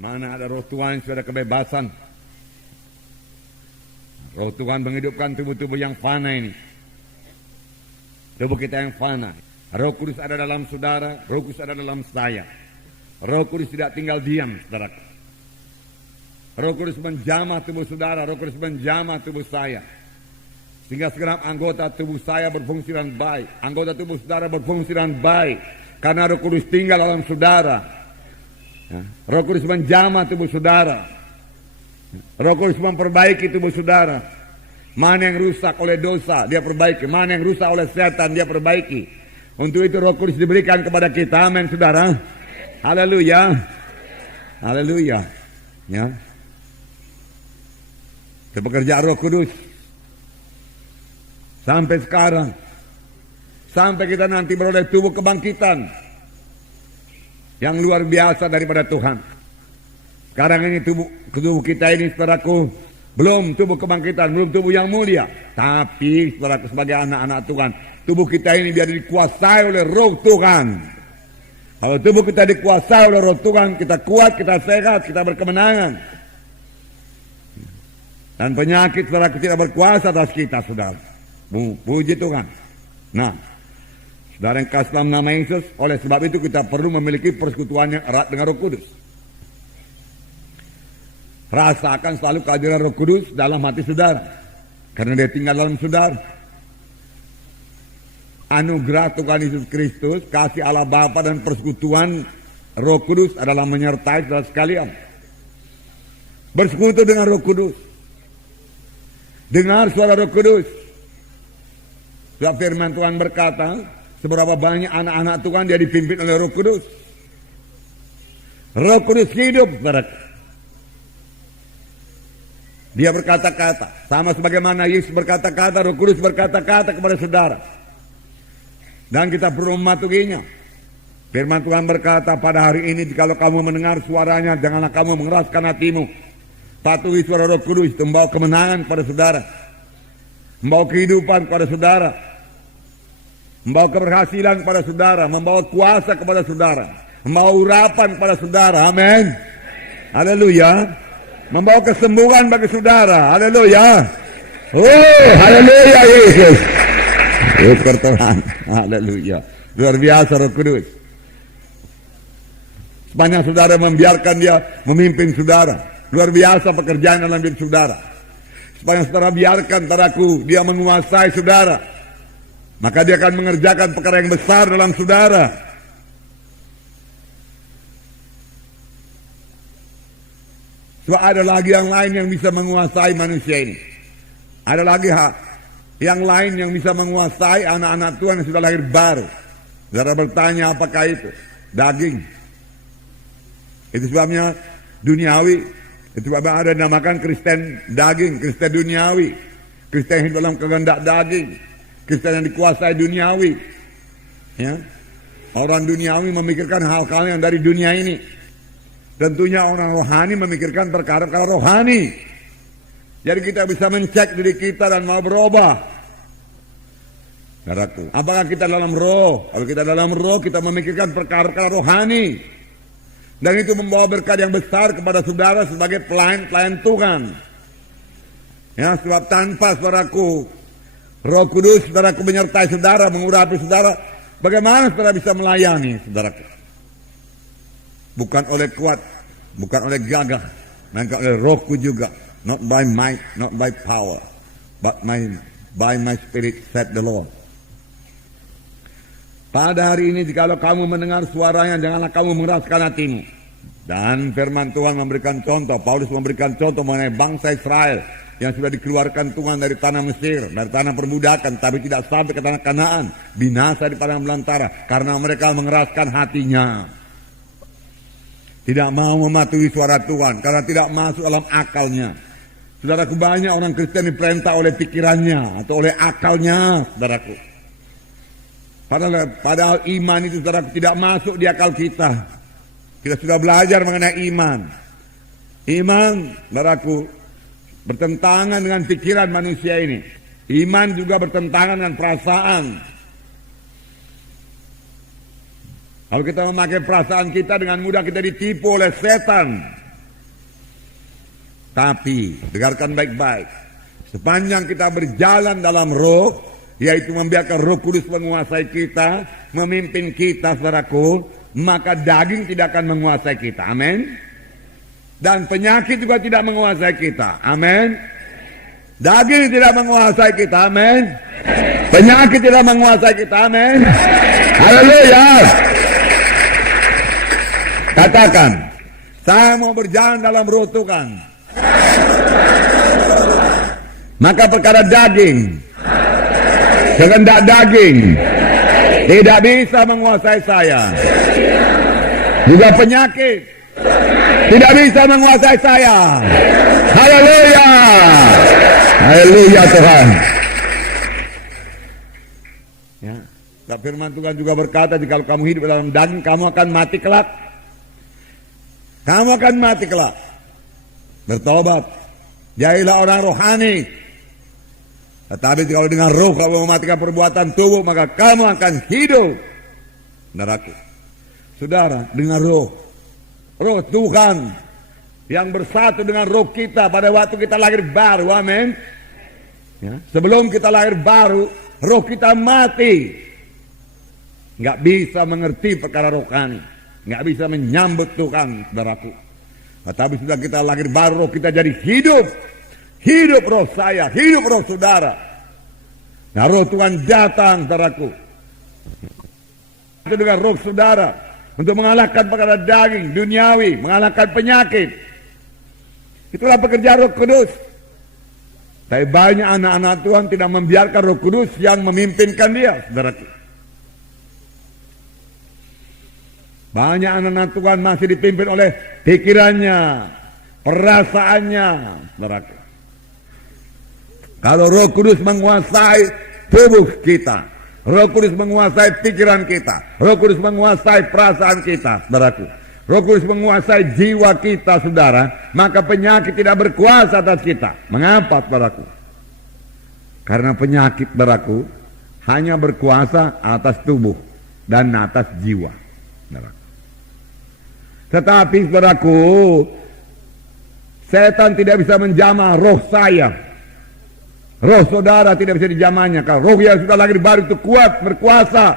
Mana ada roh Tuhan sudah ada kebebasan. Roh Tuhan menghidupkan tubuh-tubuh yang fana ini. Tubuh kita yang fana. Roh Kudus ada dalam saudara, Roh Kudus ada dalam saya. Roh Kudus tidak tinggal diam, saudaraku. Roh Kudus menjamah tubuh saudara, Roh Kudus menjamah tubuh saya. Sehingga segenap anggota tubuh saya berfungsi dengan baik. Anggota tubuh saudara berfungsi dengan baik. Karena Roh Kudus tinggal dalam saudara. Ya. Roh Kudus menjamah tubuh saudara. Roh Kudus memperbaiki tubuh saudara. Mana yang rusak oleh dosa, dia perbaiki. Mana yang rusak oleh setan, dia perbaiki. Untuk itu Roh Kudus diberikan kepada kita. Amin, saudara. Haleluya. Haleluya. Ya. Pekerjaan Roh Kudus sampai sekarang, sampai kita nanti beroleh tubuh kebangkitan yang luar biasa daripada Tuhan. Sekarang ini tubuh kita ini, saudaraku, belum tubuh kebangkitan, belum tubuh yang mulia. Tapi saudaraku, sebagai anak-anak Tuhan, tubuh kita ini biar dikuasai oleh Roh Tuhan. Kalau tubuh kita dikuasai oleh Roh Tuhan, kita kuat, kita sehat, kita berkemenangan. Dan penyakit saudaraku tidak berkuasa atas kita, saudara. Puji Tuhan. Nah, saudara yang kasih dalam nama Yesus, oleh sebab itu kita perlu memiliki persekutuan yang erat dengan Roh Kudus. Rasakan selalu kehadiran Roh Kudus dalam hati saudara, karena dia tinggal dalam saudara. Anugerah Tuhan Yesus Kristus, kasih Allah Bapa dan persekutuan Roh Kudus adalah menyertai saudara sekalian. Bersekutu dengan Roh Kudus. Dengar suara Roh Kudus. Sebab firman Tuhan berkata, seberapa banyak anak-anak Tuhan dia dipimpin oleh Roh Kudus. Roh Kudus hidup, saudara. Dia berkata-kata, sama sebagaimana Yesus berkata-kata, Roh Kudus berkata-kata kepada saudara. Dan kita perlu mematuhinya. Firman Tuhan berkata, pada hari ini jikalau kamu mendengar suaranya, janganlah kamu mengeraskan hatimu. Patuhi suara Roh Kudus, itu membawa kemenangan kepada saudara, membawa kehidupan kepada saudara, membawa keberhasilan kepada saudara, membawa kuasa kepada saudara, membawa urapan kepada saudara. Amin. Haleluya. Membawa kesembuhan bagi saudara. Haleluya. Oh, haleluya Yesus. Syukur Tuhan. Haleluya. Luar biasa Roh Kudus. Sepanjang saudara membiarkan dia memimpin saudara, luar biasa pekerjaan dalam hidup saudara. Sepanjang saudara biarkan, saudaraku, dia menguasai saudara, maka dia akan mengerjakan perkara yang besar dalam saudara. Sebab ada lagi yang lain yang bisa menguasai manusia ini. Ada lagi yang lain yang bisa menguasai anak-anak Tuhan yang sudah lahir baru. Saudara bertanya, apakah itu? Daging. Itu sebabnya duniawi. Itu sebabnya ada dinamakan Kristen daging, Kristen duniawi, Kristen yang hidup dalam kehendak daging, Kristen yang dikuasai duniawi. Ya, orang duniawi memikirkan hal-hal yang dari dunia ini. Tentunya orang rohani memikirkan perkara-perkara rohani. Jadi kita bisa mencek diri kita dan mau berubah. Saudaraku, apakah kita dalam roh? Kalau kita dalam roh, kita memikirkan perkara-perkara rohani. Dan itu membawa berkat yang besar kepada saudara sebagai pelayan-pelayan Tuhan. Ya, sebab tanpa saudaraku, Roh Kudus, saudaraku menyertai saudara, mengurapi saudara, bagaimana saudara bisa melayani saudaraku? Bukan oleh kuat, bukan oleh gagah, melainkan oleh Rohku juga. Not by might, not by power, but by my spirit, said the Lord. Pada hari ini jikalau kamu mendengar suaranya, janganlah kamu mengeraskan hatimu. Dan firman Tuhan memberikan contoh, Paulus memberikan contoh mengenai bangsa Israel yang sudah dikeluarkan Tuhan dari tanah Mesir, dari tanah perbudakan, tapi tidak sampai ke tanah Kanaan, binasa di padang belantara karena mereka mengeraskan hatinya. Tidak mau mematuhi suara Tuhan karena tidak masuk dalam akalnya. Saudaraku, banyak orang Kristen diperintah oleh pikirannya atau oleh akalnya, saudaraku. Padahal iman itu, saudaraku, tidak masuk di akal kita. Kita sudah belajar mengenai iman. Iman, saudaraku, bertentangan dengan pikiran manusia ini. Iman juga bertentangan dengan perasaan. Kalau kita memakai perasaan kita, dengan mudah kita ditipu oleh setan. Tetapi, dengarkan baik-baik, sepanjang kita berjalan dalam roh, yaitu membiarkan Roh Kudus menguasai kita, memimpin kita, saudaraku, maka daging tidak akan menguasai kita. Amin. Dan penyakit juga tidak menguasai kita. Amin. Daging tidak menguasai kita. Amin. Penyakit tidak menguasai kita. Amin. Haleluya. Katakan, saya mau berjalan dalam roh Tuhan. Maka perkara daging, kehendak daging tidak bisa menguasai saya. Juga penyakit tidak bisa menguasai saya. Haleluya. Haleluya Tuhan. Ya, firman Tuhan juga berkata, jika kamu hidup dalam daging, kamu akan mati kelak. Kamu akan mati kelak. Bertobat. Jadilah orang rohani. Tetapi kalau dengan roh kamu mematikan perbuatan tubuh, maka kamu akan hidup. Saudaraku, saudara, dengan roh Tuhan yang bersatu dengan roh kita pada waktu kita lahir baru. Amin. Ya, sebelum kita lahir baru, roh kita mati. Nggak bisa mengerti perkara rohani, nggak bisa menyambut Tuhan, saudaraku. Tetapi sudah kita lahir baru, roh kita jadi hidup. Hidup roh saya, hidup roh saudara. Nah, roh Tuhan datang, saudaraku, itu dengan roh saudara untuk mengalahkan perkara daging, duniawi, mengalahkan penyakit. Itulah pekerjaan Roh Kudus. Tapi banyak anak-anak Tuhan tidak membiarkan Roh Kudus yang memimpinkan dia, saudaraku. Banyak anak-anak Tuhan masih dipimpin oleh pikirannya, perasaannya, saudaraku. Kalau Roh Kudus menguasai tubuh kita, Roh Kudus menguasai pikiran kita, Roh Kudus menguasai perasaan kita, saudaraku. Roh Kudus menguasai jiwa kita, saudara, maka penyakit tidak berkuasa atas kita. Mengapa, saudaraku? Karena penyakit, saudaraku, hanya berkuasa atas tubuh dan atas jiwa, saudaraku. Tetapi, saudaraku, setan tidak bisa menjamah roh saya. Roh saudara tidak bisa dijamahnya. Kalau roh yang sudah lahir baru itu kuat, berkuasa.